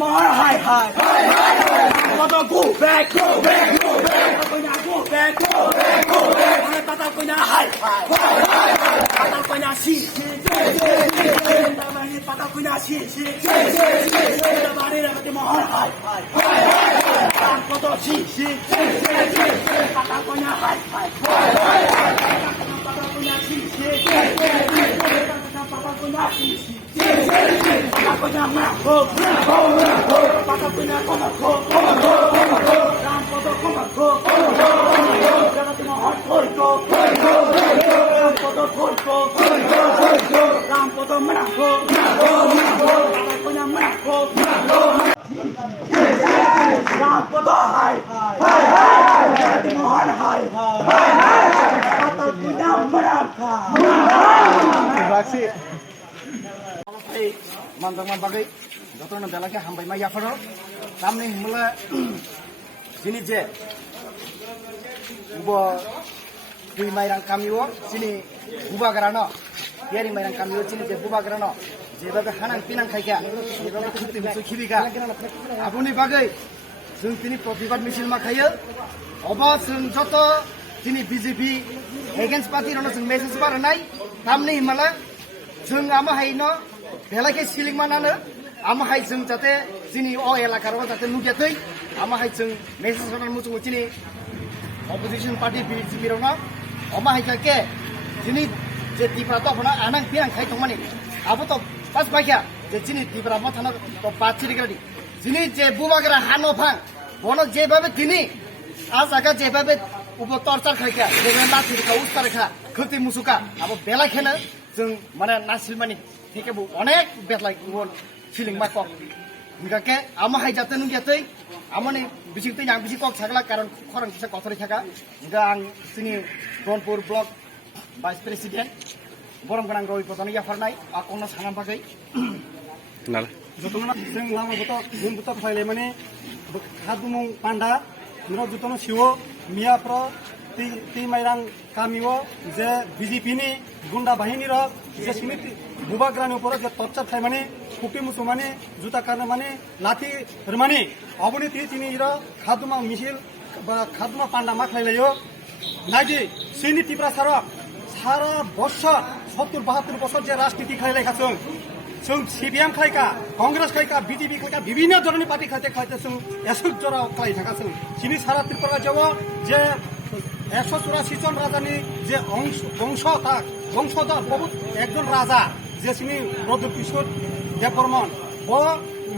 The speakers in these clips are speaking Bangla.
Mahar, hi, hi. Pata go back, go back, go back. Go back, go back, go back. Pata punya hi, hi. Pata punya si, pata punya si. Kita mari dapat Mahar, hi, hi. Pata si, pata punya hi, hi. Pata punya si, pata punya si. Pata punya mako, pata punya komako, ram poto komako, dapat Mahar korko, ram poto korko, ram poto mako, pata punya mako, ram poto hai, dapat Mahar hai, pata punya mako. Beraksi. Mandang bagai joto na dalake hambai ma yafaro samne himla jini je ubo dui mairang kamiwo sini bubagrano yari mairang kamiwo sini je bubagrano jebabe hanang pinang khaika jebabe khutri musu khibika abuni bagai जों दिनै प्रतिबाद मिছিল मा खायो अबा जों जत दिनै बिजेपि एगेन्स्ट पार्टी रनो जों मेसेज बारनाय तामने हिमाला जों आमा हायनो बेलाके सिलिं मानानो आमा हाय जों जाते जोंनि अ एलाकार जाते नुगेतै आमा हाय जों मेसेज बारनाय मुजु दिनै अपोजिशन पार्टी बिजेपि रनो अमा हाय के दिनै जे तिफ्रा तफना आनां बियां खाय थमानि आबो त पास बायखा जे दिनै तिफ्रा मा थाना त पार्टी गरादि दिनै जे बुबाग्रा हानोफां बनो जेबाबे दिनै आ जागा जेबाबे उबो टर्चार खायखा जेबे लाथिखा उस्तारखा खति मुसुका अब बेलाखेनो जों माने नासिलमानि थेकेबो अनेक बेतलाय गुबुन सिलिं माकक निगाके आमा हायजाते नुगेतै आमानि बिसिंतै आं बिसि कक सागला कारण खरं किसा कथरै थाका निगा आं जोंनि रनपुर ब्लक भाइस प्रेसिडेन्ट बरम गोनां रवि प्रधान याफारनाय आकनो साना बागै जतन जों लामाबोथ जों बोथ फाइले माने हादुमं पान्डा न जतन सिवो मियाप्र ती माइरां कामिवो जे बीजेपी नि गुंडा बाहिनी र जे समिति बुबाग्रानि ऊपर जे टर्चर थाय माने कुपी मुसु माने जुता कारण माने लाठी माने अबनि ती तिनी र खादुमा मिसिल बा खादुमा पान्डा मा खाइलायो नाइदि सेनि तिब्रा सारा वर्ष 70-72 বছর যে রাজনীতি খাইलायखा जों CPM खायका कांग्रेस खायका बीजेपी खायका विभिन्न धरननि पार्टी खायते जों एसुक जरा खाय थाका जों सिनि सारा त्रिपुरा रायजोआव जे 184 জন राजानि जे वंशधर बहुत एकजन राजा जे सिनि प्रद्युत देवबर्मन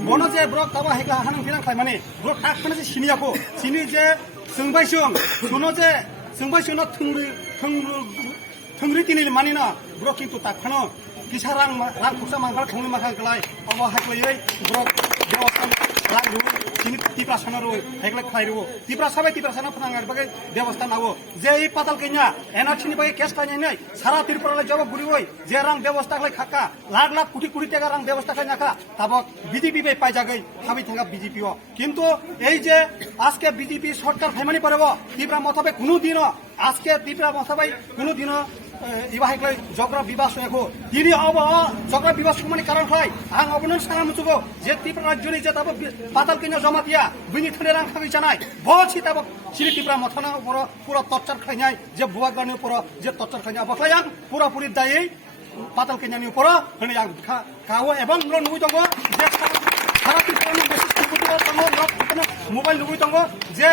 बनो जे ब्रक ताबा हेका हानां फिनां खाय माने ब्रक थाखने जे सिनियाखौ सिनि जे सोंबाय सुनो जे सोंबाय सुनो थंग्रि तिनि मानिना ब्रक किन्तु ताखनो किसा रां खुसा मांगाल थंनि माखा गलाय अबा हायख्लयै ब्रक देवस्थान रां रु सिनि तिप्रा सानारो हायख्लै खायरो तिप्रा साना फनांगार बागै देवस्थान आवो जे इ पाताल कन्या एनआरसी बागै केस खायनाय सारा त्रिपुराले जब गुरिवै जे रां देवस्था खाय खाका लाख कोटी टाका रां देवस्था खाय नाका ताबक बीजेपी बाय पाइजागै हाबि थांगा बीजेपी ओ किन्तु এই যে আজকে বিজেপি সরকার ফাইমানি পারব তিপ্রা মথাবে কোনো দিন আজকে তিপ্রা মথাবাই কোনো দিন ইবাহাইক্লাই জগ্রা বিবাস হয়েগো তিনি अब जग्रा विवास माने कारण खाय आं अबनो साना मुचुगो जे त्रिपुरा राज्यनि जे ताबो पाताल किनो जमा दिया बिनि थने रां खागै जानाय बछि ताबो सिनि त्रिपुरा मथाना ऊपर पूरा टर्चर खायनाय जे बुवागानि ऊपर जे टर्चर खायनाय बखलाय आं पूरा पूरी दायै पाताल किनानि ऊपर होनै आं खावो एबं न नुइ दंगो जे सारा त्रिपुरानि बेसिस मोबाइल नुइ दंगो जे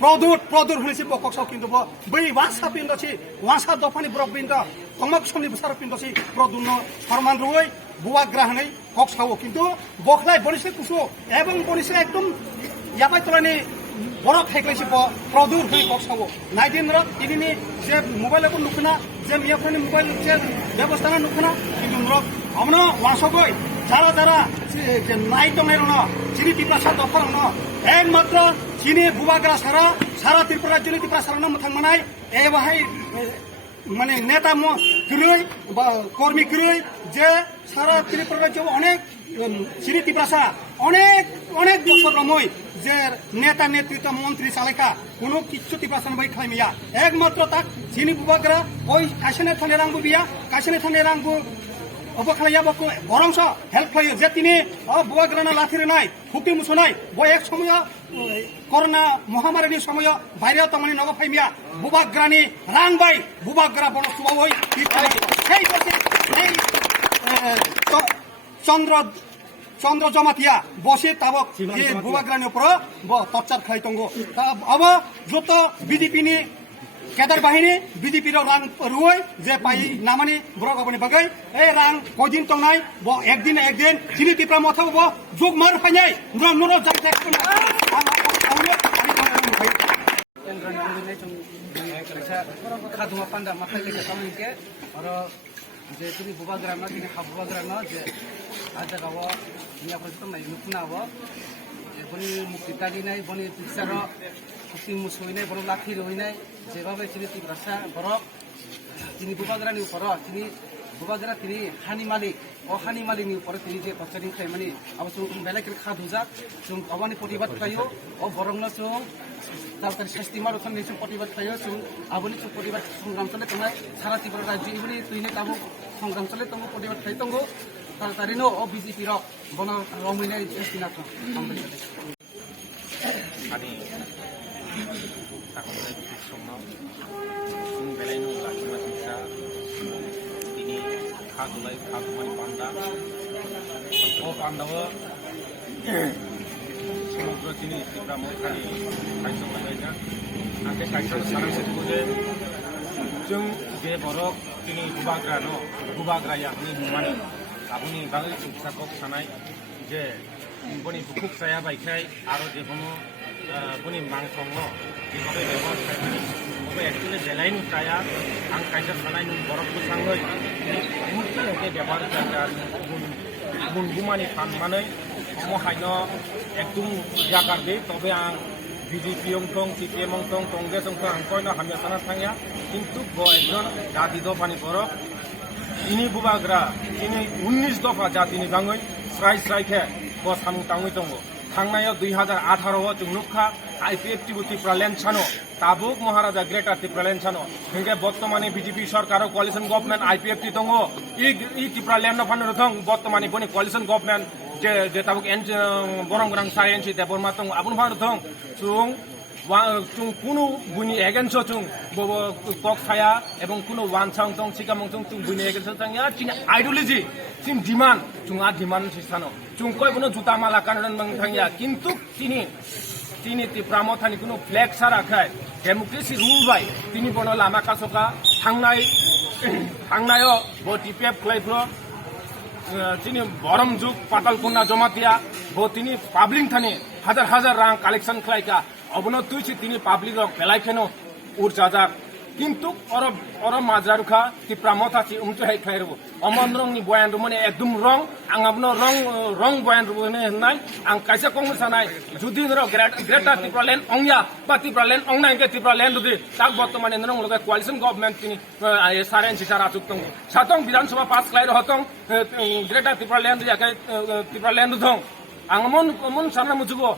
प्रदूर होनोसै बकक्साव किन्तु बै वासा पिन्दछि वासा दफानि ब्रक बिन्द कमक समनि बसार पिन्दछि प्रदूर्न फरमान रुयै बुवाग्रा होनै कक्साव किन्तु बखलाय बनिसे कुसु एबं बनिसे एकदम याबाय तलानि बरक थाइग्लायसि प्रदूर होनै कक्साव नाइदिन र इदिनि जे मोबाइलखौ नुखना जे मियाफोरनि मोबाइल जे बेबस्थाना नुखना किन्तु नरक हमनो वासगै जारा जे नाइ दंनाय रनो सिनि तिप्रा सा दफारनो एकमात्र सिनि बुबाग्रा सारा त्रिपुरा राज्यनि तिप्रा सारानो मोथांमोनाय एबाहाय माने नेता गृह बा कर्मी गृह जे सारा त्रिपुरा राज्यआव अनेक सिनि तिप्रासा अनेक बছর रमय जे नेता नेतृत्व मंत्री चालायखा কোনো কিচ্ছু তিপ্রাসান বাই খাইমিয়া একমাত্র তাক সিনি বুবাগ্রা ওই কাশনে থানে রাংবু বিয়া কাশনে থানে রাংবু অবখালাইয়া বরংস হেল্প খাইयो যে তিনি বুবাগ্রানা লাথিরেনাय হুকি মুসনাय ব এক সময় করোনা মহামারীর সময় বাইরে তমানি নগ ফাইমিয়া বুবাগ্রানি রাংবাই বুবাগ্রা বড় সুবাই সেই বসে এই চন্দ্র জমাতিয়া বসে তাবক যে বুবাগ্রানি উপর টর্চার খাই দङ अब যত বিজেপিनि কেদার বাহিনী বিজেপির রাং রুই যে পাই নামানি ব্রক আপনি বাগৈ এই রাং কদিন তংনাই ব একদিন চিনি টিপ্রা মথা ব যুগ মার ফাইনাই নুর যাই যাই খাদুমা পান্ডা মাথায় লেগে সামনে আর যে তুমি বুবাগ্রানা দিনে খা বুবাগ্রানা যে আজ গাও নিয়া পর্যন্ত নাই নুকুনাবো বনি মুক্তি দাগিনাই বনি টিচার কুটি মুসইনাই বড় লাঠি রইনাই যেভাবে তিনি তীব্রাসা বরক তিনি বুবাগ্রানি উপর তিনি বুবাগ্রা তিনি হানি মালিক হানি মালিকনি উপর তিনি যে প্রচারিং খাইমানি আবার जों বেলেগ খাদুজাক जों गावनि प्रतिबाद खायो बरंनो जों सरकारि शास्ति मारथन नि प्रतिबाद खायो जों आबनि प्रतिबाद संग्राम चले तंनाय सारा त्रिपुरा राज्य इबनि तुइने ताबु संग्राम चले तंगो प्रतिबाद खायो तंगो तारिनो बिजेपि र बन रमिनाय एस्टिनाथ ani takut semua belainu lagi bisa ini kagulai kagumani panda pandawa semua jenis kita mau kali kaisang baca nanti kaisang sarang sebuje जों जे बरक दिनै गुबाग्राया नुमानि आबुनि बागै फिसाखौ सानाय जे बनि बुकुक साया बायखाय आरो जेखुनु बनि मांसङ बेखौ बेबहार खालामनानै बबे एक्चुअली बेलायनु साया आं कायसा सानाय नु बरकखौ सांगै मुर्ति हके बेबहार जागा गुनगुमानि फाननानै महायनो एकदम जागार दे तबे आं বিজেপি অংথং সিপিএম অংথং কংগ্রেস অংথং আংকয়নো হামিয়া সানা থাঙ্গিয়া কিন্তু একজন জাতি দফানি বরক ইনি বুবাগ্রা ইনি 19 দফা জাতিनि बाङै स्राय स्रायखे ब सामु ताङै दङ थांनायाव 2018 जों नुखा आईपीएफटी त्रिपुरा ल्যান্ড सानो ताबुक महाराजा ग्रेटार त्रिपुरा ল্যান্ড सानो हिंगे बर्तमाने बीजेपी सरकार कोalition गवर्नमेंट आईपीएफटी दङ इ त्रिपुरा ল্যান্ড फानो दङ बर्तमाने बनि कोalition गवर्नमेंट जे ताबुक एन बरंग्रां साइन्स देबरमा दङ आबुन फानो दङ जों जों कुनु बुनि एगेन्स्ट जों कक साया एवं कुनु वानसां दं सिगामं जों बुनि एगेन्स्ट थांया चिन आइडियोलॉजी चिन डिमान्ड जों आ डिमान्ड सिसानो जों कय बुनो जुता माला कानन बं थांया किन्तु तिनी त्रिपुरा मथानि कुनु फ्लेग साराखाय डेमोक्रेसी रुल बाय तिनी बनो लामा कासका थांनायो ब टिपिएफ क्लाइब्रो तिनी बरम जुग पातालकुन्ना जमातिया ब तिनी पाब्लिक थानि हजार रां कालेक्शन खालायका अबनो तुइछि तिनी पाब्लिक रक बेलायखेनो उरजाजाक किन्तु अर माजरारुखा त्रिपुरा मथासि उमथु हाय खायरबो अमन रंनि बयान रुमने एकदम रं आं आबनो रं बयान रुमने होननाय आं कायसा कंग्रेस सानाय जुदि र ग्रेटार त्रिपुरा ल्যান্ড अंगया बा त्रिपुरा ল্যান্ড अंगनाय के त्रिपुरा ল্যান্ड रुदि ताक बर्तमाने नरं लगे कोalition गवर्नमेंट तिनी सारेन सिसार आचुक दङ सातं विधानसभा पास खालाय हतं ग्रेटार त्रिपुरा ল্যান্ড याके त्रिपुरा ল্যান্ड दङ आंमन सानना मुजुगो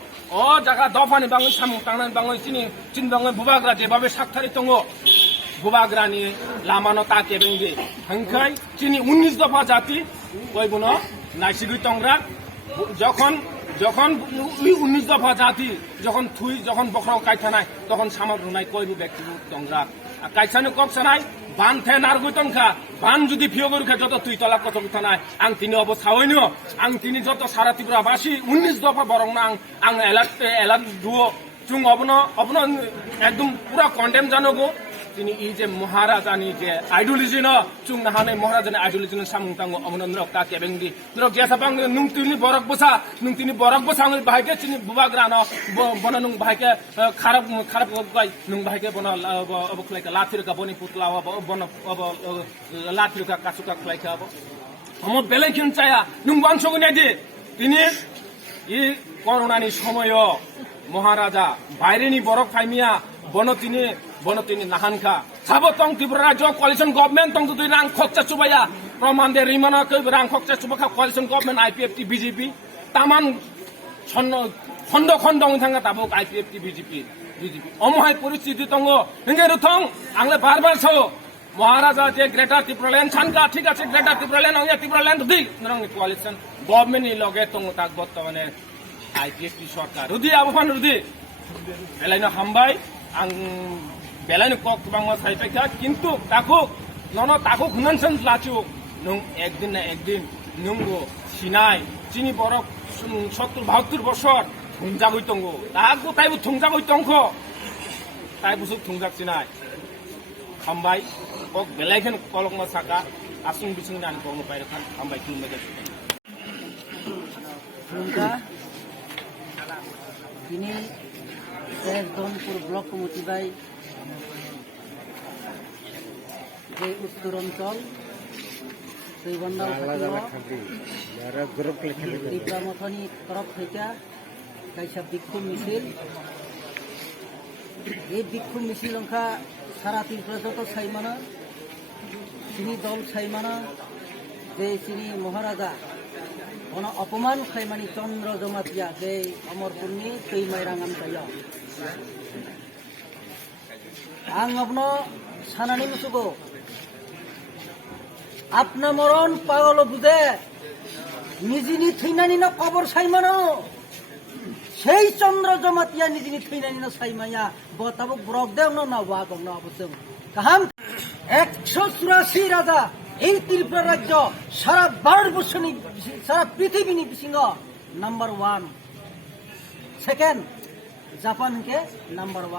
जागा दफानि बाङै सामुं तांनानै बाङै चिन बाङै बुबाग्रा जेबाबे साकथारि दङ बुबाग्रानि लामानो ताकेबेंगे हांखाय चिनि 19 दफा जाति कयबुनो नाइसिगै तंग्रा যখন 19 दफा जाति যখন বখরাও কাইথানাय তখন সামাদ রুনাय কয়বু ব্যক্তিগত তংগ্রা কাইছানো ককসানাय বান থে নারগুতংখা বান যদি ফিয়গরখা যত তুই তলা কত থানাय आं तिनी अबस्था হইনো आं तिनी যত सारा त्रिपुरा बासी 19 दफा बरंना आं एलार्ट दुओ जों अबनो एकदम पूरा कन्डेम जानगो तिनी इ जे महाराजानि जे आइडियोलॉजी न जों नाहानै महाराजानि आइडियोलॉजी सामुं तांगो अमन नरक ता केबेंगदि नरक जेसाबां नुं तिनी बरक बसा बाहायके तिनी बुबाग्रा न बन नुं बाहायके खाराप गाय नुं बाहायके बन अब खलायका लाथिरका बनि पुतला बन अब लाथिरका कासुका खलायका अब हम बेलेखिन चाया नुं बांसगुनायदि तिनी इ करোনাनि समय महाराजा बायरेनि बरक फाइमिया बनतिनि नाहानखा साबतं त्रिपुरा राज्य कोalition गवर्नमेंट तंग दुइ रां खक्चा सुबाया प्रमाण दे रिमाना कय रां खक्चा सुबाखा कोalition गवर्नमेंट आईपीएफटी बीजेपी तामान खन्द थांगा ताबुक आईपीएफटी बीजेपी अमहाय परिस्थिति दङ हिंगे रुथं आंले बार छो মহারাজা যে গ্রেটার ত্রিপুরাল্যান্ড ছানকা ঠিক আছে গ্রেটার ত্রিপুরাল্যান্ড অঙ্গে ত্রিপুরাল্যান্ড রুদি নরং কোয়ালিশন গভর্নমেন্ট লগে তঙ্গ তাক বর্তমানে আইপিএফটি সরকার রুদি আবহান রুদি বেলাইনো হামবাই আং বেলাইনো কক বাংলা সাইপাইকা কিন্তু তাকো তাকো খুনানসন লাচু নং একদিন না একদিন নঙ্গো সিনাই চিনি বরফ 70-72 বছর থুংজাগই তঙ্গ তাকো তাইবো থুংজাগই তংখ তাইবো সুক থুংজাক সিনাই হামবাই কক বেলাইখান কলকমা সাকা আসুন বিসুং নানি কলম পাইরখান হামবাই খুলুমবাই Lumka, ini saya Donpur Blok Kemutibai, di Uttur Öncol, di Bandar Fatiro, di Pramothoni Torok Theka, Kaisa Bikku Misil, এই বিক্ষোভ মিছিল অংশা সারা ত্রিপুরা যত সাইমানা চিনি দল সাইমানা যে চিনি মহারাজা ono অপমান খাইমানি চন্দ্র জমাতিয়া যে অমরপুরনি তৈ মাইরাঙাম তাইয়া আং আপনো সানানি মুসুগো আপনা মরণ পাগল বুঝে নিজিনি থৈনানি না কবর সাইমানো সেই চন্দ্র জমাতিয়া নিজিনি থৈনানি না সাইমাইয়া বতাবো ব্রক দেও না ওয়াগ না অবশ্যই কাহাম 184 রাজা এই ত্রিপুরা রাজ্য সারা ভারতবর্ষ সারা পৃথিবী বিশিঙ্গ নাম্বার 1 সেকেন্ড জাপানকে নাম্বার 1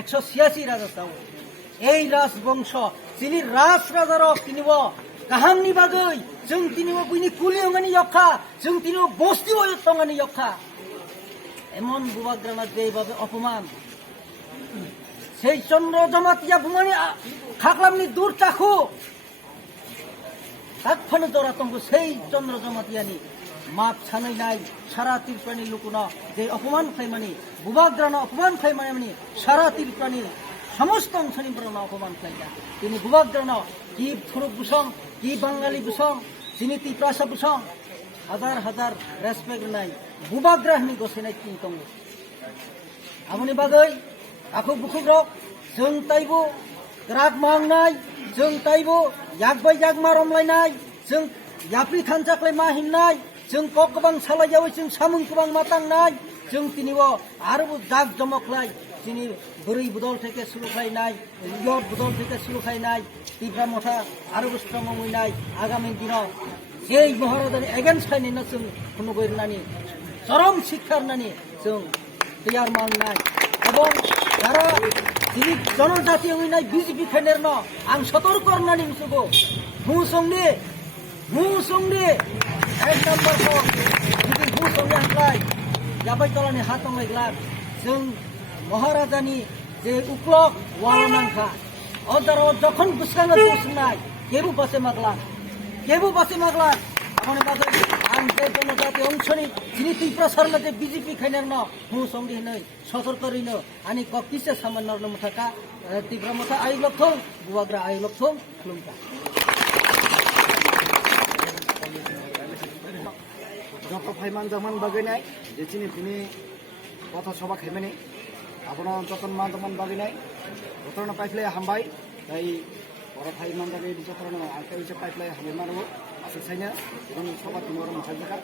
186 রাজা তাও এই রাজবংশ তিনি রাজ রাজার কিনিব কাহামনি বাগৈ जों তিনিব বুইনি কুলিয়ঙানি যখা जों তিনিব বস্তি তঙানি যখা এমন বুবাগ্রামা যেভাবে অপমান সেই চন্দ্র জমাতিয়া বুমানি খাকলামনি দূর চাখু তাকফানে দরাতঙ্গ সেই চন্দ্র জমাতিয়ানি মাপ ছানাই নাই সারা ত্রিপুরানি লুকুনা যে অপমান খাইমানি বুবাগ্রানা অপমান খাইমানি সারা ত্রিপুরানি সমস্ত অংশনি বরণ অপমান খাইয়া তিনি বুবাগ্রানা কি ফুরুক বুসং কি বাঙালি বুসং তিনি ত্রিপ্রাসা বুসং হাজার হাজার রেসপেক্ট নাই বুবাগ্রাহনি গসেনাই কিনতঙ্গ আমনি বাগৈ আখু বুখুগ্রক जों ताइबो ग्राक मांगनाय जों ताइबो यागबाय यागमा रमलायनाय जों याफ्रि थानजाख्लाय मा हिननाय जों कक गोबां सालायावै जों सामुं गोबां मातांनाय जों तिनिबो आरोबो जाग जमकलाय तिनि बुरै बुदल थेके सुलुखायनाय यद बुदल थेके सुलुखायनाय तिब्रा मथा आरोबो स्ट्रंगमैनाय आगामी दिनाव जेই महाराजानि एगेन्स्ट फायनायना जों खुनुगैरनानि चरम शिक्षारनानि जों तैयार मांगनाय এবং যারা তিনি জনজাতীয় হইনাই বিজেপি ফেনের ন আং সতর্ক করনানি মিসুগো হুসংনি এক নম্বর কো যদি হুসংনি হাতলাই যাবাই তলানি হাতংলাইগ্লাক जों মহারাজানি যে উকলক ওয়ালানাংখা অদার যখন গুসকাঙ্গা গুসনাই কেবু বাসে মাগলা আপনি বাজে আং যে জনজাতীয় অংশনি যিনি ত্রিপুরা সরকার বিজেপি খাইনার ন হুসংনি হইনাই সতর্করিনো আনি কপিসে সামান্য মুথাকা ত্রিপুরা মুথা আই লক্ষং বুয়াগ্রা আই লক্ষং খুলুমকা যত ফাইমান জামান বাগাইনাই যে চিনি তিনি কত সভা খাইমানি আপনার যতন মান জামান বাগাইনাই যতন পাইফলাই হামবাই তাই বড় ফাইমান বাগাই যতন আঁকা পাইফলাই হামবাই মানব আসল সাইনা এবং সভা তিনি মোখাই জায়গা